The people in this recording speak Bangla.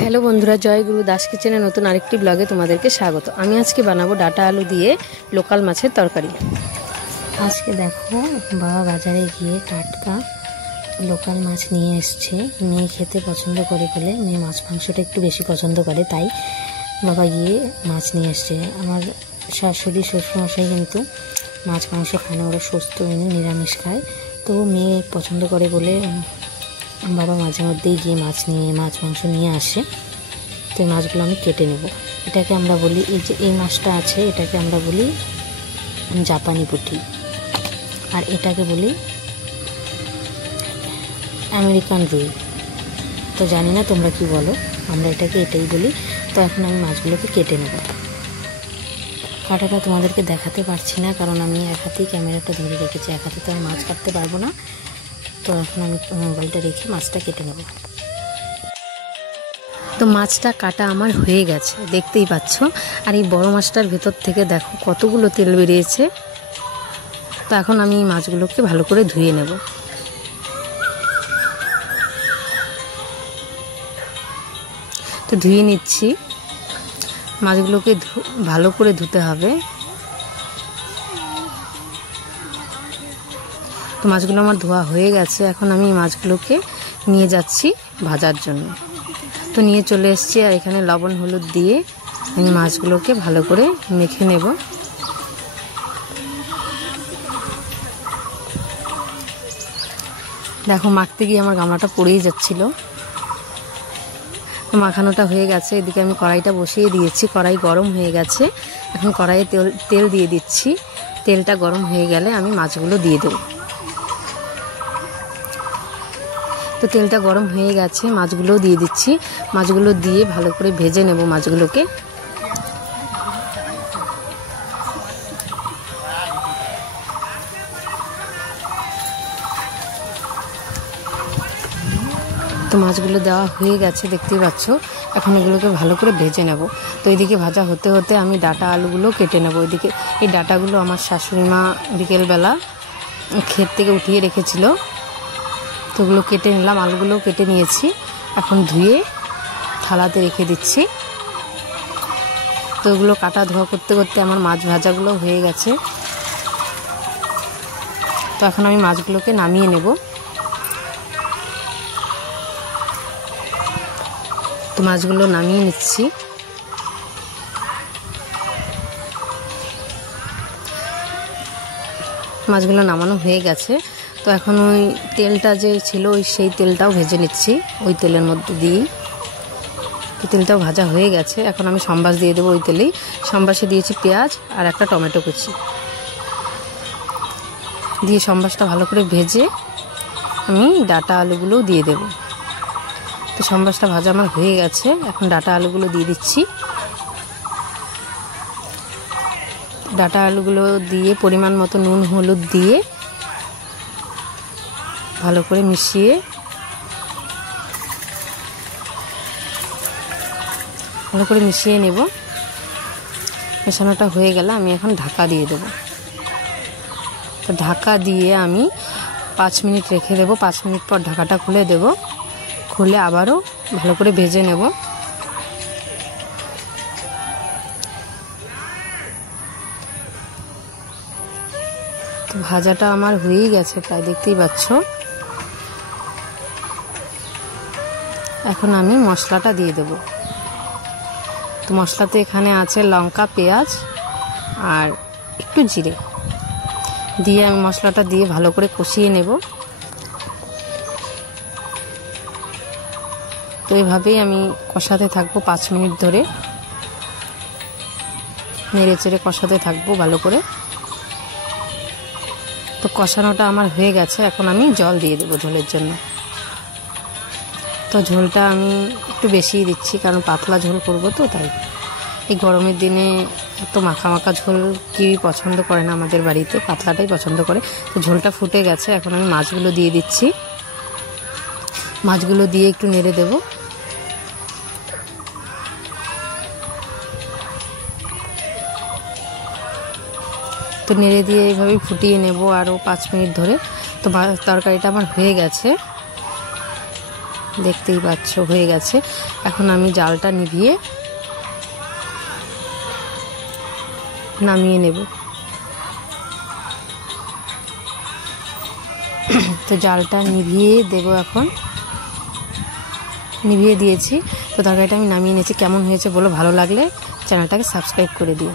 হ্যালো বন্ধুরা, জয় গুরু দাস কিচেনে নতুন আরেকটি ব্লগে তোমাদেরকে স্বাগত। আমি আজকে বানাবো ডাটা আলু দিয়ে লোকাল মাছের তরকারি। আজকে দেখো বাবা বাজারে গিয়ে টাটকা লোকাল মাছ নিয়ে এসছে। মেয়ে খেতে পছন্দ করে বলে, মেয়ে মাছ মাংসটা একটু বেশি পছন্দ করে, তাই বাবা গিয়ে মাছ নিয়ে এসছে। আমার শাশুড়ি শ্বশুরমশাই কিন্তু মাছ মাংস খায় না, ওরা সুস্থ নিরামিষ খায়। তো মেয়ে পছন্দ করে বলে বাবা মাঝে মধ্যেই গিয়ে মাছ মাংস নিয়ে আসে। তো এই মাছগুলো আমি কেটে নেব। এটাকে আমরা বলি, এই যে এই মাছটা আছে এটাকে আমরা বলি জাপানি পুঁটি, আর এটাকে বলি আমেরিকান রুই। তো জানি না তোমরা কি বলো, আমরা এটাই বলি। তো এখন আমি মাছগুলোকে কেটে নেব। কাটাটা তোমাদেরকে দেখাতে পারছি না, কারণ আমি এক হাতেই ক্যামেরাটা ধরে রেখেছি, এক হাতে তো আমি মাছ কাটতে পারবো না। তো এখন আমি মোবাইলটা রেখে মাছটা কেটে নেব। তো মাছটা কাটা আমার হয়ে গেছে, দেখতেই পাচ্ছ। আর এই বড় মাছটার ভেতর থেকে দেখো কতগুলো তেল বেরিয়েছে। তো এখন আমি এই মাছগুলোকে ভালো করে ধুয়ে নেব। তো ধুয়ে নিচ্ছি। মাছগুলোকে ভালো করে ধুতে হবে। তো মাছগুলো আমার ধোয়া হয়ে গেছে। এখন আমি মাছগুলোকে নিয়ে যাচ্ছি ভাজার জন্য। তো নিয়ে চলে এসেছি, আর এখানে লবণ হলুদ দিয়ে আমি মাছগুলোকে ভালো করে মেখে নেব। দেখো মাখতে গিয়ে আমার গামলাটা পড়েই যাচ্ছিল। তো মাখানোটা হয়ে গেছে। এদিকে আমি কড়াইটা বসিয়ে দিয়েছি, কড়াই গরম হয়ে গেছে। এখন কড়াইয়ে তেল দিয়ে দিচ্ছি। তেলটা গরম হয়ে গেলে আমি মাছগুলো দিয়ে দেব। তো তেলটা গরম হয়ে গেছে, মাছগুলোও দিয়ে দিচ্ছি। মাছগুলো দিয়ে ভালো করে ভেজে নেব মাছগুলোকে। তো মাছগুলো দেওয়া হয়ে গেছে, দেখতেই পাচ্ছ। এখন এগুলোকে ভালো করে ভেজে নেব। তো এইদিকে ভাজা হতে হতে আমি ডাটা আলুগুলো কেটে নেব। ওইদিকে এই ডাটাগুলো আমার শাশুড়ি মা বিকেলবেলা ক্ষেত থেকে উঠিয়ে রেখেছিল। তো ওগুলো কেটে নিলাম, আলুগুলোও কেটে নিয়েছি। এখন ধুয়ে থালাতে রেখে দিচ্ছি। তো ওগুলো কাটা ধোয়া করতে করতে আমার মাছ ভাজাগুলো হয়ে গেছে। তো এখন আমি মাছগুলোকে নামিয়ে নেব। তো মাছগুলো নামিয়ে নিচ্ছি। মাছগুলো নামানো হয়ে গেছে। তো এখন ওই তেলটা যে ছিল সেই তেলটাও ভেজে নিচ্ছি ওই তেলের মধ্যে দিয়ে। তো তেলটাও ভাজা হয়ে গেছে। এখন আমি সম্বাস দিয়ে দেবো ওই তেলেই। সম্বাসে দিয়েছি পেঁয়াজ আর একটা টমেটো কুচি দিয়ে সম্বাসটা ভালো করে ভেজে আমি ডাটা আলুগুলোও দিয়ে দেব। তো সম্বাসটা ভাজা আমার হয়ে গেছে। এখন ডাটা আলুগুলো দিয়ে দিচ্ছি। ডাটা আলুগুলো দিয়ে পরিমাণ মতো নুন হলুদ দিয়ে ভালো করে মিশিয়ে নেব। মেশানোটা হয়ে গেলে আমি এখন ঢাকা দিয়ে দেব। তো ঢাকা দিয়ে আমি 5 মিনিট রেখে দেব। 5 মিনিট পর ঢাকাটা খুলে দেব। খুলে আবারও ভালো করে ভেজে নেব। তো ভাজাটা আমার হয়েই গেছে প্রায়, দেখতেই পাচ্ছ। এখন আমি মশলাটা দিয়ে দেব। তো মশলাতে এখানে আছে লঙ্কা, পেঁয়াজ আর একটু জিরে দিয়ে আমি মশলাটা দিয়ে ভালো করে কষিয়ে নেব। তো এইভাবেই আমি কষাতে থাকবো 5 মিনিট ধরে, নেড়ে চেড়ে কষাতে থাকবো ভালো করে। তো কষানোটা আমার হয়ে গেছে। এখন আমি জল দিয়ে দেবো ঝোলের জন্য। তো ঝোলটা আমি একটু বেশিই দিচ্ছি, কারণ পাতলা ঝোল করবো তো, তাই। এই গরমের দিনে এত মাখা মাখা ঝোল কেউই পছন্দ করে না আমাদের বাড়িতে, পাতলাটাই পছন্দ করে। তো ঝোলটা ফুটে গেছে। এখন আমি মাছগুলো দিয়ে দিচ্ছি। মাছগুলো দিয়ে একটু নেড়ে দেব। তো নেড়ে দিয়ে এইভাবেই ফুটিয়ে নেব আরও 5 মিনিট ধরে। তো তরকারিটা আমার হয়ে গেছে। দেখতেই পাচ্ছ হয়ে গেছে। এখন আমি জালটা নিভিয়ে নামিয়ে নেব। তো জালটা নিভিয়ে দেব, এখন নিভিয়ে দিয়েছি। তো তরকারিটা আমি নামিয়ে নিয়েছি। কেমন হয়েছে বলো, ভালো লাগলে চ্যানেলটাকে সাবস্ক্রাইব করে দিও।